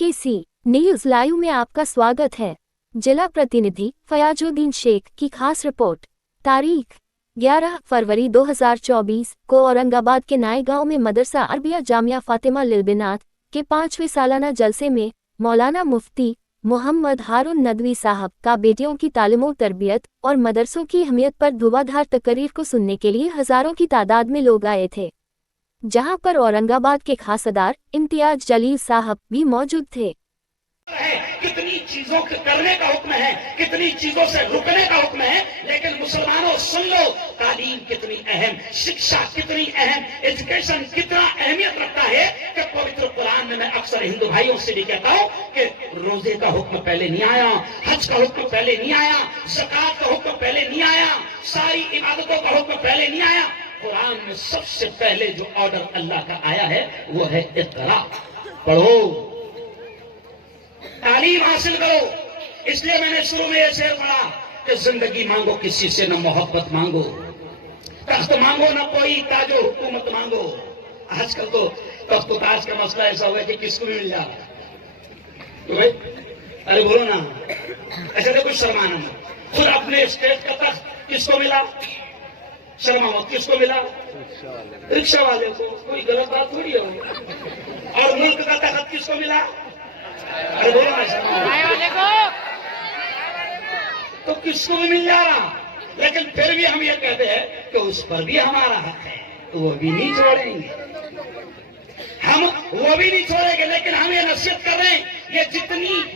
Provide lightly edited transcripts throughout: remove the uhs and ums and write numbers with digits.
BKC news live में आपका स्वागत है। जिला प्रतिनिधि फयाजुद्दीन शेख की खास रिपोर्ट। तारीख 11 फरवरी 2024 को औरंगाबाद के नायगांव में मदरसा अरबिया जामिया फातिमा लिलबिनात के 5वें सालाना जलसे में मौलाना मुफ्ती मोहम्मद हारून नदवी साहब का बेटियों की तालीम तरबियत और मदरसों की अहमियत पर धुआंधार तकरीर को सुनने के लिए हजारों की तादाद में लोग आए थे, जहां पर औरंगाबाद के खास सदार इम्तियाज जलील साहब भी मौजूद थे। कितनी चीजों के करने का हुक्म है, कितनी चीजों से रुकने का हुक्म है, लेकिन मुसलमानों सुन लो, तालीम कितनी अहम, शिक्षा कितनी अहम, एजुकेशन कितना अहमियत रखता है कि पवित्र कुरान में मैं अक्सर हिंदू भाइयों से भी कहता हूँ कि रोजे का हुक्म पहले नहीं आया, हज का हुक्म पहले नहीं आया, ज़कात का हुक्म पहले नहीं आया, सारी इबादतों का हुक्म पहले नहीं आया। कुरान में सबसे पहले जो ऑर्डर अल्लाह का आया है वो है इक़रा, पढ़ो, तालीम हासिल करो। इसलिए मैंने शुरू में यह शेर पढ़ा कि जिंदगी मांगो किसी से, न मोहब्बत मांगो, तख्त मांगो न कोई ताजो हुकूमत मांगो। आजकल तो तख्त ताज का मसला ऐसा हुआ कि किसको भी मिल जा रहा है, तो भाई अरे बोलो ना, ऐसे तो कुछ शर्माना मत। खुद अपने स्टेट का तख्त किसको मिला, शर्मा मत, किसको मिला, रिक्शा वाले को, कोई गलत बात थोड़ी है। और मुल्क का तख्त किसको मिला, अरे बोलो ना, तो किसको भी मिल जा रहा। लेकिन फिर भी हम ये कहते हैं कि उस पर भी हमारा हक है, तो वो भी नहीं छोड़ेंगे, हम वो भी नहीं छोड़ेंगे। लेकिन हम ये नसीहत कर रहे हैं, ये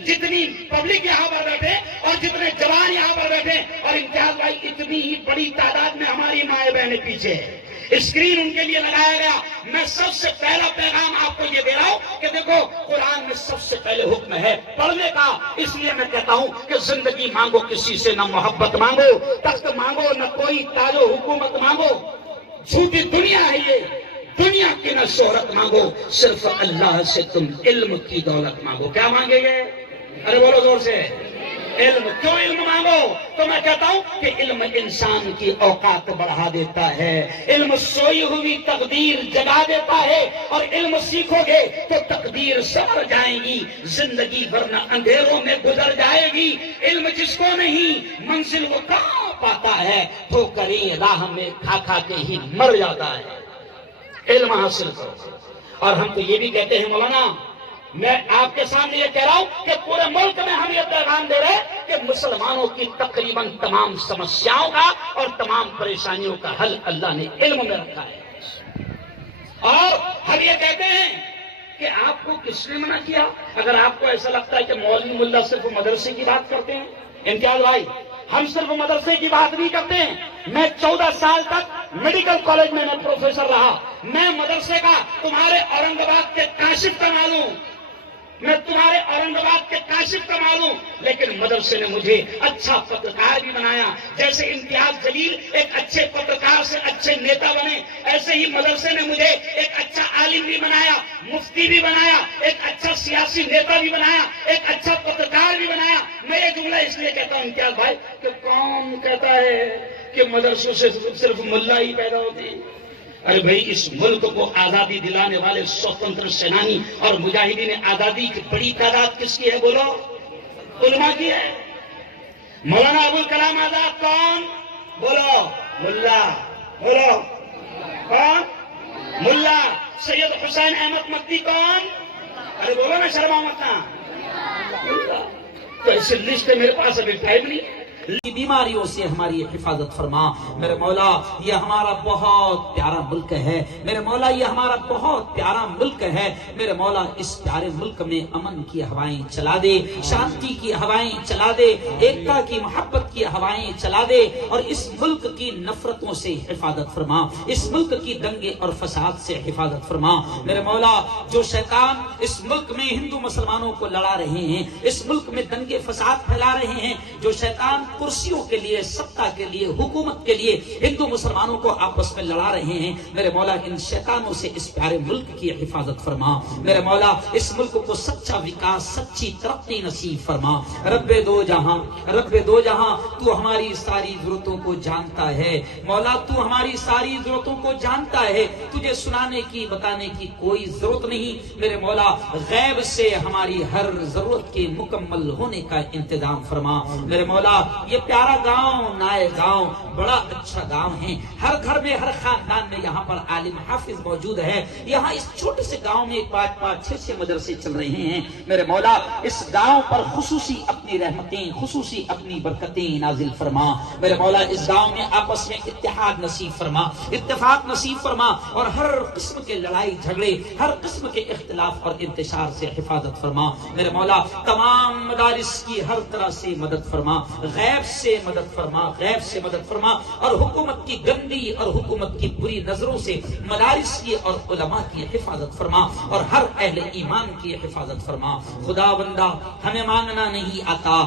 जितनी पब्लिक यहाँ पर बैठे और जितने जवान यहाँ पर बैठे और इम्तियाज भाई, इतनी ही बड़ी तादाद में हमारी माए बहनें पीछे है, स्क्रीन उनके लिए लगाया गया। मैं सबसे पहला पैगाम आपको ये दे रहा हूं कि देखो, कुरान में सबसे पहले हुक्म है पढ़ने का। इसलिए मैं कहता हूं कि जिंदगी मांगो किसी से, न मोहब्बत मांगो, तख्त मांगो न कोई ताजो हुकूमत मांगो। झूठी दुनिया है ये, दुनिया की न शोहरत मांगो, सिर्फ अल्लाह से तुम इल्म की दौलत मांगो। क्या मांगेंगे, अरे बोलो जोर से, इल्म। क्यों इल्म मांगो, तो मैं कहता हूं कि इल्म इंसान की औकात बढ़ा देता है, इल्म सोई हुई तकदीर जगा देता है, और इल्म सीखोगे तो तकदीर संवर जाएगी, जिंदगी वरना अंधेरों में गुजर जाएगी। इल्म जिसको नहीं, मंजिल वो कहां पाता है, ठोकरें राह में खा खा के ही मर जाता है। इल्म हासिल करो। और हम तो ये भी कहते हैं मौलाना, मैं आपके सामने ये कह रहा हूं कि पूरे मुल्क में हम ये पैगाम दे रहे हैं कि मुसलमानों की तकरीबन तमाम समस्याओं का और तमाम परेशानियों का हल अल्लाह ने इल्म में रखा है। और हम ये कहते हैं कि आपको किसने मना किया। अगर आपको ऐसा लगता है कि मौलवी मुल्ला सिर्फ मदरसे की बात करते हैं, इम्तियाज भाई, हम सिर्फ मदरसे की बात नहीं करते हैं। मैं 14 साल तक मेडिकल कॉलेज में मैं प्रोफेसर रहा। मैं मदरसे का, तुम्हारे औरंगाबाद के काशिफ का मालूम, मैं तुम्हारे औरंगाबाद के काशिफ का मालूम, लेकिन मदरसे ने मुझे अच्छा पत्रकार भी बनाया। जैसे इम्तियाज जलील एक अच्छे पत्रकार से अच्छे नेता बने, ऐसे ही मदरसे ने मुझे एक अच्छा आलिम भी बनाया, मुफ्ती भी बनाया, एक अच्छा सियासी नेता भी बनाया, एक अच्छा पत्रकार भी बनाया। मैं ये जुमला इसलिए कहता हूँ इम्तियाज भाई कि कौन कहता है कि मदरसों से सिर्फ मुल्ला ही पैदा होते हैं। अरे भाई, इस मुल्क को आजादी दिलाने वाले स्वतंत्र सेनानी और मुजाहिदीन आजादी की बड़ी तादाद किसकी है, बोलो, उलमा की है। मौलाना अबुल कलाम आजाद कौन, बोलो, मुल्ला, बोलो, कौन, मुल्ला। सैयद हुसैन अहमद मक्की कौन, अरे बोलो ना, शर्मा मत ना। तो ऐसी लिस्ट मेरे पास अभी टाइम नहीं है। बीमारियों से हमारी हिफाजत फरमा मेरे मौला। ये हमारा बहुत प्यारा मुल्क है मेरे मौला, ये हमारा बहुत प्यारा मुल्क है मेरे मौला। इस प्यारे मुल्क में अमन की हवाएं चला दे, शांति की हवाएं चला दे, एकता की मोहब्बत की हवाएं चला दे, और इस मुल्क की नफरतों से हिफाजत फरमा, इस मुल्क की दंगे और फसाद से हिफाजत फरमा मेरे मौला। जो शैतान इस मुल्क में हिंदू मुसलमानों को लड़ा रहे हैं, इस मुल्क में दंगे फसाद फैला रहे हैं, जो शैतान کرسیوں کے لیے، سطح کے لیے، حکومت کے لیے ہندو مسلمانوں کو آپس میں لڑا رہے ہیں، میرے مولا ان شیطانوں سے اس پیارے ملک کی حفاظت فرما، میرے مولا اس ملک کو سچا وکاس، سچی ترقی نصیب فرما۔ رب دو جہاں، رب دو جہاں، تو ہماری ساری ضرورتوں کو جانتا ہے مولا، تو ہماری ساری ضرورتوں کو جانتا ہے، تجھے سنانے کی بتانے کی کوئی ضرورت نہیں، میرے مولا غیب سے ہماری ہر ضرورت کے مکمل ہونے کا انتظام فرما۔ میرے مولا یہ پیارا گاؤں نائے گاؤں بڑا اچھا گاؤں ہے، ہر گھر میں، ہر خاندان میں یہاں پر عالم حافظ موجود ہے، یہاں اس چھوٹے سے گاؤں میں 5-5 6 مدرسے چل رہے ہیں، میرے مولا اس گاؤں پر خصوصی اپنی رحمتیں، خصوصی اپنی برکتیں نازل فرما، میرے مولا اس گاؤں میں آپس میں اتحاد نصیب فرما، اتفاق نصیب فرما، اور ہر قسم کے لڑائی جھگڑے، ہر قسم کے اختلاف اور انتشار سے حفاظت فرما، میرے مولا تمام مدارس کی ہر طرح سے مدد فرما، غیب سے مدد فرما، غیب سے مدد فرما، اور حکومت کی گندی اور حکومت کی بری نظروں سے مدارس کی اور علماء کی حفاظت فرما، اور ہر اہل ایمان کی حفاظت فرما۔ خدا بندہ ہمیں مانگنا نہیں آتا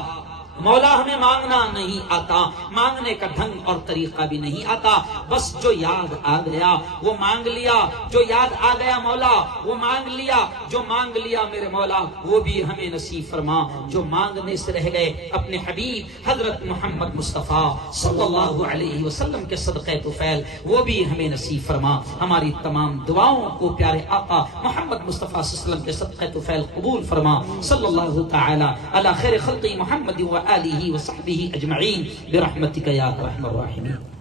مولا، ہمیں مانگنا نہیں آتا، مانگنے کا ڈھنگ اور طریقہ بھی نہیں آتا، بس جو یاد آ گیا وہ مانگ لیا، جو یاد آ گیا مولا وہ مانگ لیا، جو مانگ لیا میرے مولا وہ بھی ہمیں نصیب فرما، جو مانگنے سے رہ گئے اپنے حبیب حضرت محمد مصطفیٰ صلی اللہ علیہ وسلم کے صدقے طفیل وہ بھی ہمیں نصیب فرما، ہماری تمام دعاؤں کو پیارے آقا محمد مصطفیٰ صلی اللہ علیہ وسلم کے صدقے طفیل قبول فرما، صلی اللہ تعالی علی خیر خلق محمد و آلہ وصحبہ اجمعین برحمتک یا ارحم الراحمین۔